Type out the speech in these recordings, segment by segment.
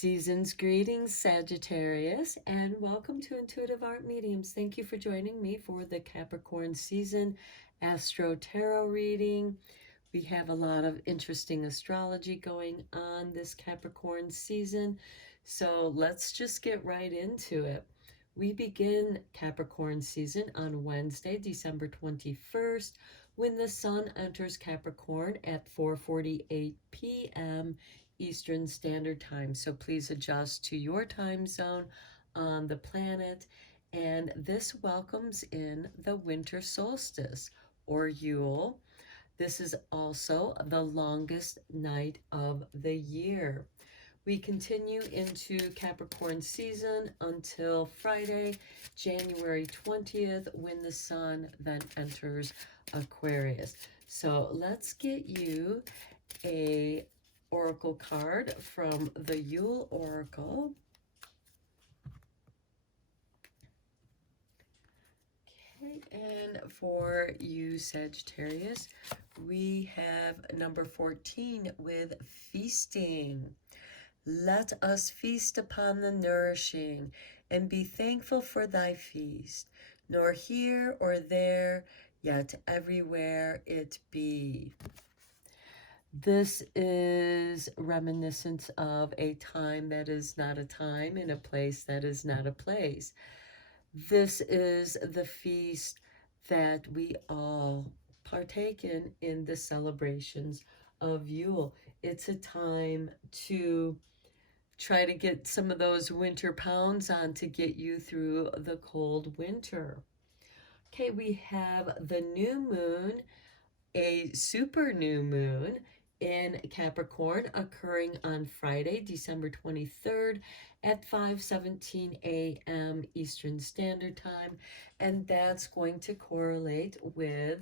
Season's greetings, Sagittarius, and welcome to Intuitive Art Mediums. Thank you for joining me for the Capricorn season Astro-Tarot reading. We have a lot of interesting astrology going on this Capricorn season, so let's just get right into it. We begin Capricorn season on Wednesday, December 21st, when the Sun enters Capricorn at 4:48 p.m. Eastern Standard Time. So please adjust to your time zone on the planet. And this welcomes in the winter solstice or Yule. This is also the longest night of the year. We continue into Capricorn season until Friday, January 20th, when the Sun then enters Aquarius. So let's get you a oracle card from the Yule Oracle. Okay, and for you Sagittarius, we have number 14 with feasting. Let us feast upon the nourishing, and be thankful for thy feast, nor here or there, yet everywhere it be. This is reminiscent of a time that is not a time and a place that is not a place. This is the feast that we all partake in the celebrations of Yule. It's a time to try to get some of those winter pounds on to get you through the cold winter. Okay, we have the new moon, a super new moon in Capricorn occurring on Friday, December 23rd at 5:17 a.m. Eastern Standard Time. And that's going to correlate with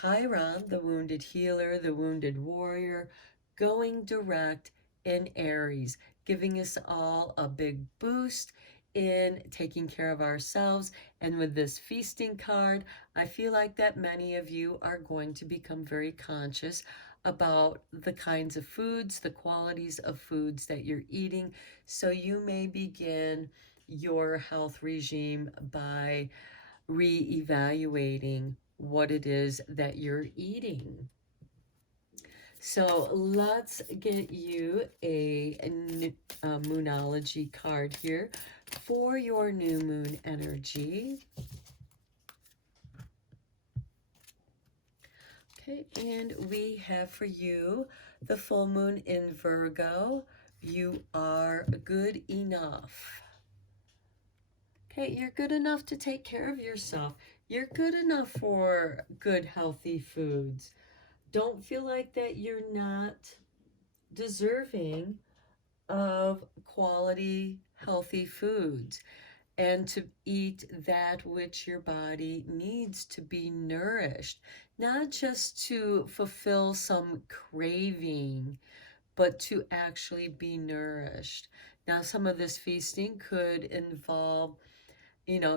Chiron, the wounded healer, the wounded warrior, going direct in Aries, giving us all a big boost in taking care of ourselves. And with this feasting card, I feel like that many of you are going to become very conscious about the kinds of foods, the qualities of foods that you're eating. So you may begin your health regime by reevaluating what it is that you're eating. So let's get you a Moonology card here for your new moon energy. Okay, and we have for you the full moon in Virgo. You are good enough. Okay, you're good enough to take care of yourself. You're good enough for good, healthy foods. Don't feel like that you're not deserving of quality, healthy foods, and to eat that which your body needs to be nourished, not just to fulfill some craving, but to actually be nourished. Now, some of this feasting could involve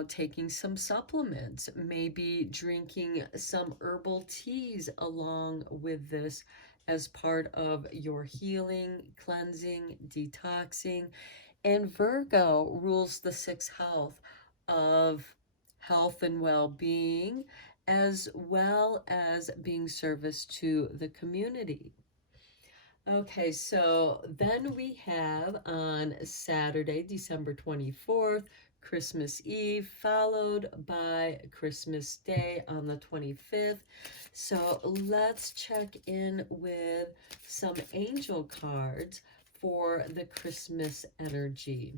taking some supplements, maybe drinking some herbal teas along with this as part of your healing, cleansing, detoxing. And Virgo rules the sixth house of health and well-being, as well as being service to the community. Okay, so then we have on Saturday, December 24th, Christmas Eve, followed by Christmas Day on the 25th. So let's check in with some angel cards for the Christmas energy.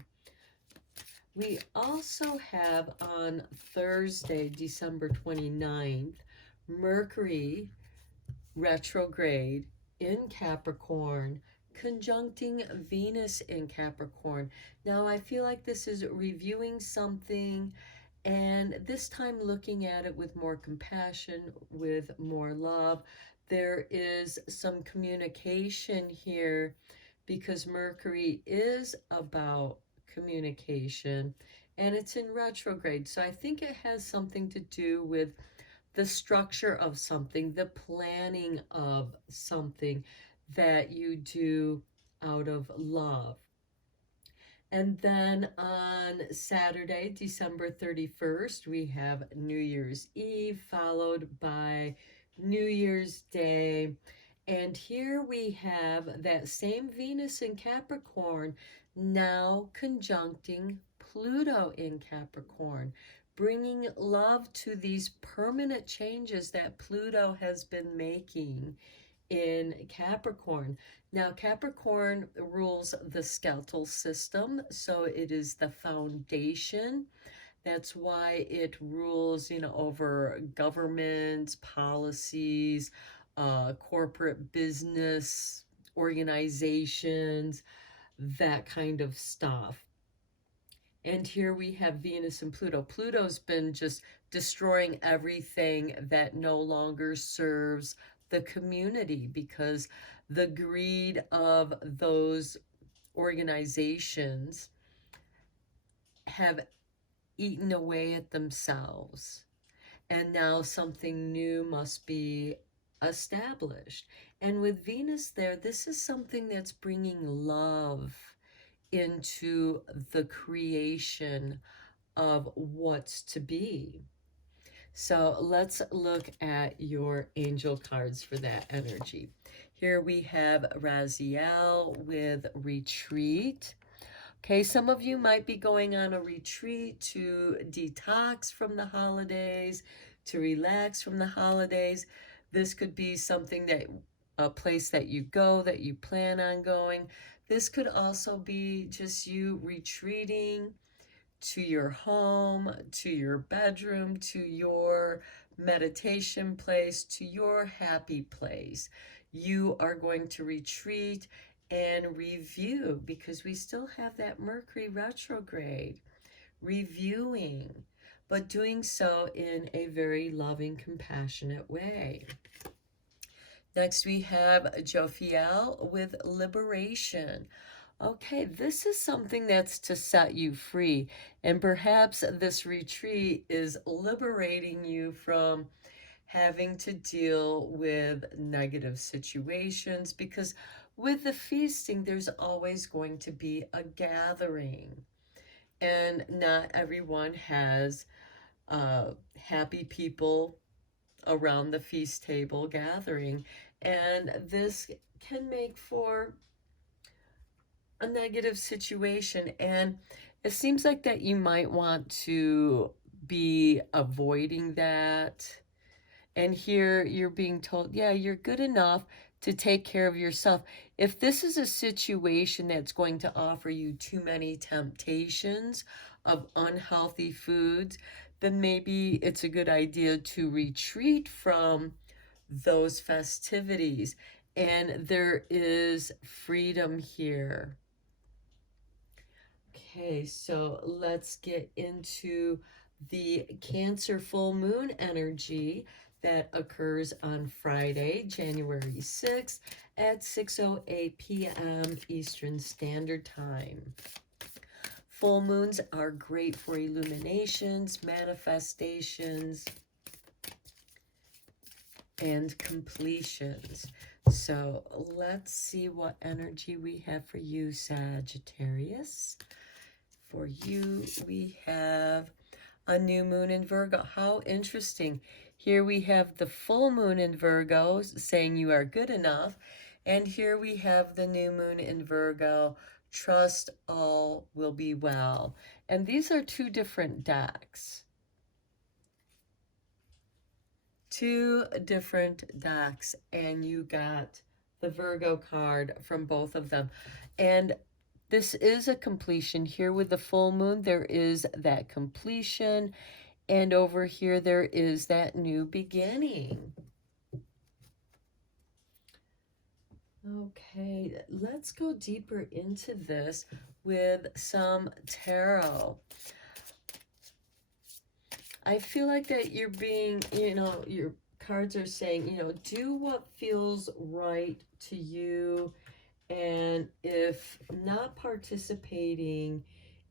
We also have on Thursday, December 29th, Mercury retrograde in Capricorn, conjuncting Venus in Capricorn. Now, I feel like this is reviewing something, and this time looking at it with more compassion, with more love. There is some communication here because Mercury is about communication, and it's in retrograde. So I think it has something to do with the structure of something, the planning of something that you do out of love. And then on Saturday, December 31st, we have New Year's Eve, followed by New Year's Day. And here we have that same Venus in Capricorn now conjuncting Pluto in Capricorn, bringing love to these permanent changes that Pluto has been making in Capricorn. Now, Capricorn rules the skeletal system, so it is the foundation. That's why it rules, over government, policies, corporate business, organizations, that kind of stuff. And here we have Venus and Pluto. Pluto's been just destroying everything that no longer serves the community because the greed of those organizations have eaten away at themselves. And now something new must be established. And with Venus there, this is something that's bringing love into the creation of what's to be. So let's look at your angel cards for that energy. Here we have Raziel with retreat. Okay, some of you might be going on a retreat to detox from the holidays, to relax from the holidays. This could be something that, a place that you go, that you plan on going. This could also be just you retreating to your home, to your bedroom, to your meditation place, to your happy place. You are going to retreat and review because we still have that Mercury retrograde, reviewing, but doing so in a very loving, compassionate way. Next, we have Jophiel with liberation. Okay, this is something that's to set you free. And perhaps this retreat is liberating you from having to deal with negative situations, because with the feasting, there's always going to be a gathering. And not everyone has happy people around the feast table gathering. And this can make for a negative situation. And it seems like that you might want to be avoiding that. And here you're being told, yeah, you're good enough to take care of yourself. If this is a situation that's going to offer you too many temptations of unhealthy foods, then maybe it's a good idea to retreat from those festivities. And there is freedom here. Okay, so let's get into the Cancer full moon energy that occurs on Friday, January 6th at 6:08 p.m. Eastern Standard Time. Full moons are great for illuminations, manifestations, and completions. So let's see what energy we have for you, Sagittarius. For you, we have a new moon in Virgo. How interesting. Here we have the full moon in Virgo saying you are good enough. And here we have the new moon in Virgo, trust all will be well. And these are two different decks. Two different decks. And you got the Virgo card from both of them. And this is a completion. Here with the full moon, there is that completion. And over here, there is that new beginning. Okay, let's go deeper into this with some tarot. I feel like that you're being, your cards are saying, do what feels right to you. And if not participating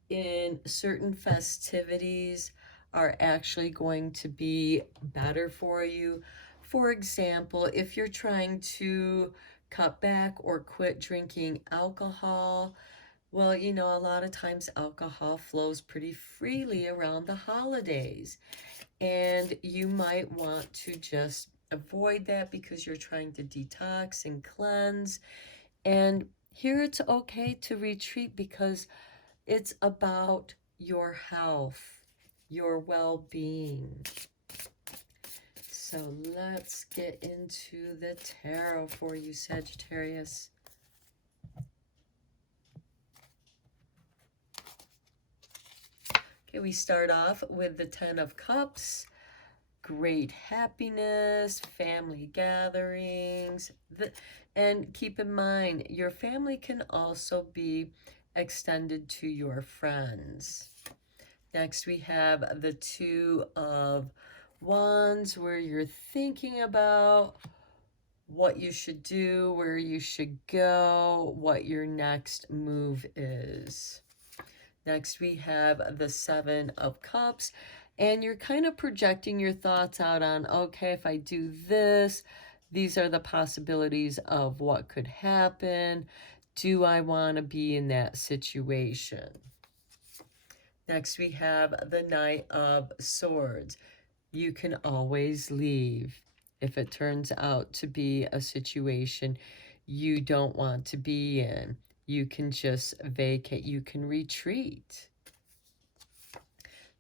in certain festivities are actually going to be better for you. For example, if you're trying to cut back or quit drinking alcohol, Well, you know, a lot of times alcohol flows pretty freely around the holidays, and you might want to just avoid that because you're trying to detox and cleanse. And here it's okay to retreat because it's about your health, your well-being. So let's get into the tarot for you, Sagittarius. Okay, we start off with the Ten of Cups. Great happiness, family gatherings. And keep in mind, your family can also be extended to your friends. Next, we have the Two of Wands, where you're thinking about what you should do, where you should go, what your next move is. Next, we have the Seven of Cups, and you're kind of projecting your thoughts out on, okay, if I do this, these are the possibilities of what could happen. Do I want to be in that situation? Next, we have the Knight of Swords. You can always leave if it turns out to be a situation you don't want to be in. You can just vacate, you can retreat.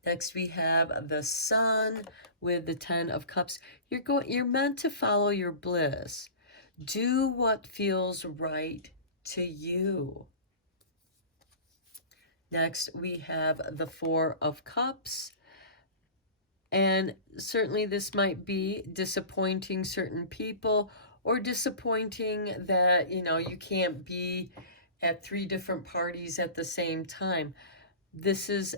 Next, we have the Sun with the Ten of Cups. You're meant to follow your bliss. Do what feels right to you. Next, we have the Four of Cups. And certainly this might be disappointing certain people, or disappointing that, you know, you can't be at 3 different parties at the same time. This is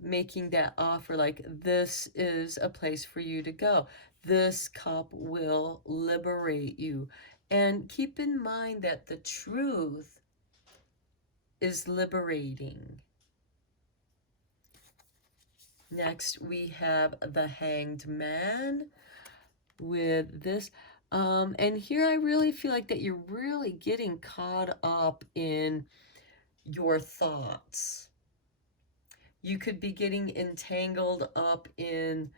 making that offer, like, this is a place for you to go. This cup will liberate you. And keep in mind that the truth is liberating. Next, we have the Hanged Man with this. And here I really feel like that you're really getting caught up in your thoughts. You could be getting entangled up in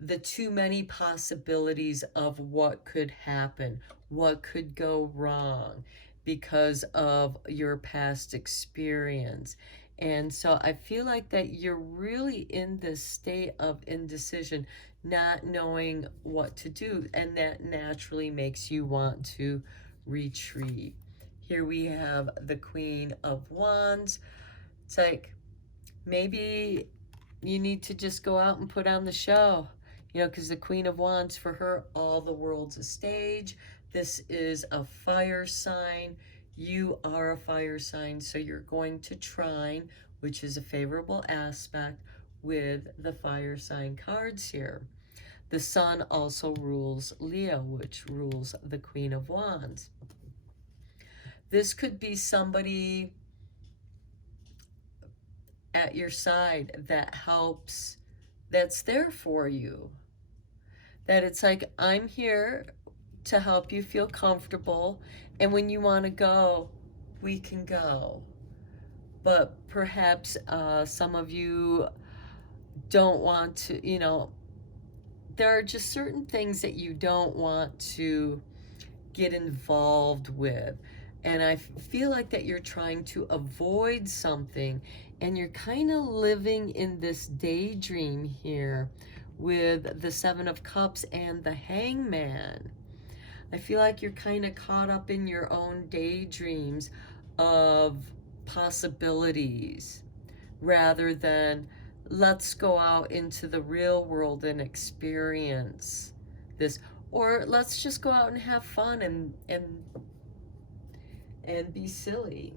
the too many possibilities of what could happen, what could go wrong because of your past experience. And so I feel like that you're really in this state of indecision, not knowing what to do, and that naturally makes you want to retreat. Here we have the Queen of Wands. It's like, maybe you need to just go out and put on the show. You know, because the Queen of Wands, for her, all the world's a stage. This is a fire sign. You are a fire sign, so you're going to trine, which is a favorable aspect with the fire sign cards here. The Sun also rules Leo, which rules the Queen of Wands. This could be somebody at your side that helps, that's there for you. That it's like, I'm here to help you feel comfortable, and when you want to go, we can go. But perhaps some of you don't want to, you know, there are just certain things that you don't want to get involved with. And I feel like that you're trying to avoid something, and you're kind of living in this daydream here with the Seven of Cups and the Hangman. I feel like you're kind of caught up in your own daydreams of possibilities rather than let's go out into the real world and experience this, or let's just go out and have fun and be silly.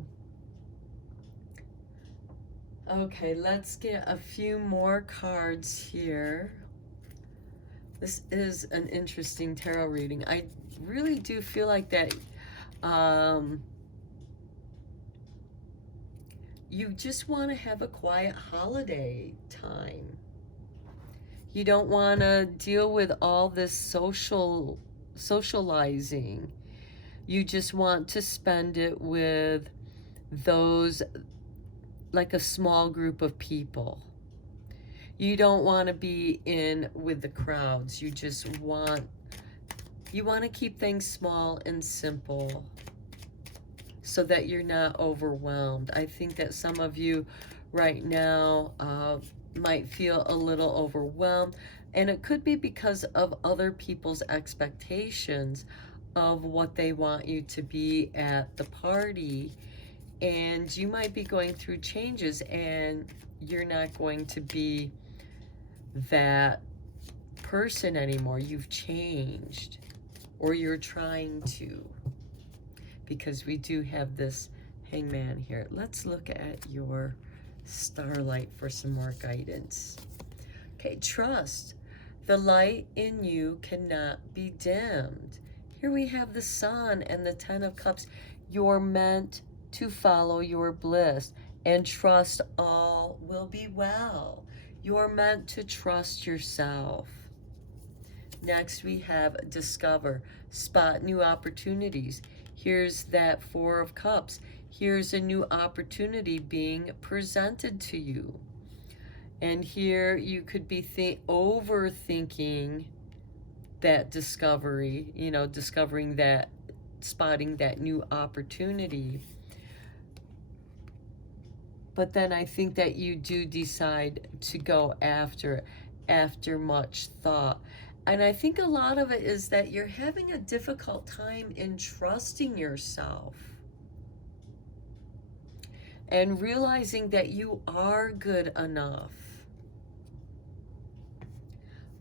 Okay, let's get a few more cards here. This is an interesting tarot reading. I really do feel like that you just want to have a quiet holiday time. You don't want to deal with all this socializing. You just want to spend it with those, like a small group of people. You don't want to be in with the crowds. You want to keep things small and simple so that you're not overwhelmed. I think that some of you right now might feel a little overwhelmed, and it could be because of other people's expectations of what they want you to be at the party. And you might be going through changes, and you're not going to be that person anymore. You've changed, or you're trying to, because we do have this Hangman here. Let's look at your starlight for some more guidance. Okay, trust. The light in you cannot be dimmed. Here we have the Sun and the Ten of Cups. You're meant to follow your bliss and trust all will be well. You're meant to trust yourself. Next, we have discover, spot new opportunities. Here's that Four of Cups. Here's a new opportunity being presented to you. And here you could be overthinking that discovery, you know, discovering that, spotting that new opportunity. But then I think that you do decide to go after it after much thought. And I think a lot of it is that you're having a difficult time in trusting yourself and realizing that you are good enough.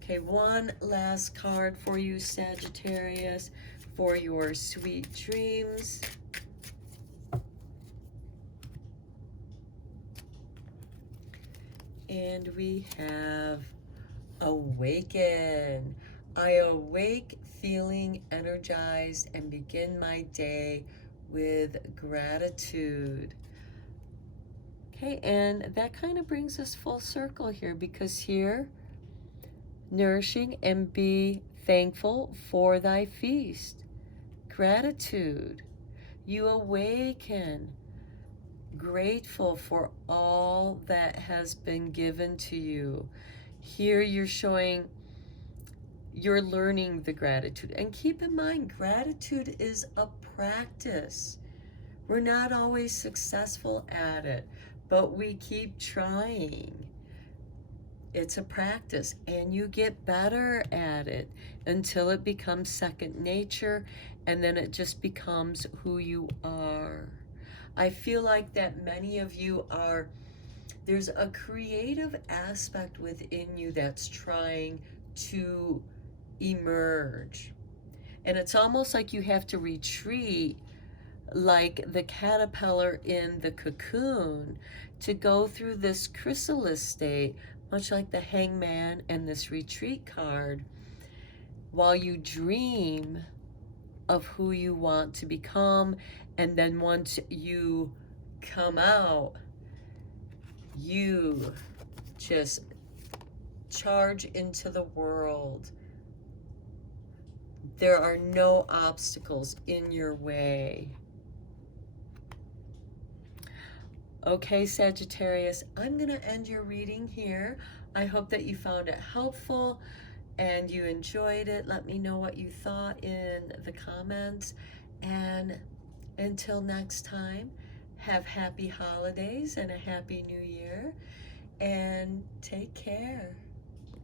Okay, one last card for you, Sagittarius, for your sweet dreams. And we have Awaken. I awake feeling energized and begin my day with gratitude. Okay, and that kind of brings us full circle here, because here, nourishing and be thankful for thy feast. Gratitude. You awaken, grateful for all that has been given to you. Here you're showing, you're learning the gratitude. And keep in mind, gratitude is a practice. We're not always successful at it, but we keep trying. It's a practice, and you get better at it until it becomes second nature, and then it just becomes who you are. I feel like that many of you are, there's a creative aspect within you that's trying to emerge. And it's almost like you have to retreat, like the caterpillar in the cocoon, to go through this chrysalis state, much like the Hangman and this retreat card, while you dream of who you want to become. And then once you come out, you just charge into the world. There are no obstacles in your way. Okay, Sagittarius, I'm going to end your reading here. I hope that you found it helpful and you enjoyed it. Let me know what you thought in the comments. And until next time, have happy holidays and a happy new year. And take care.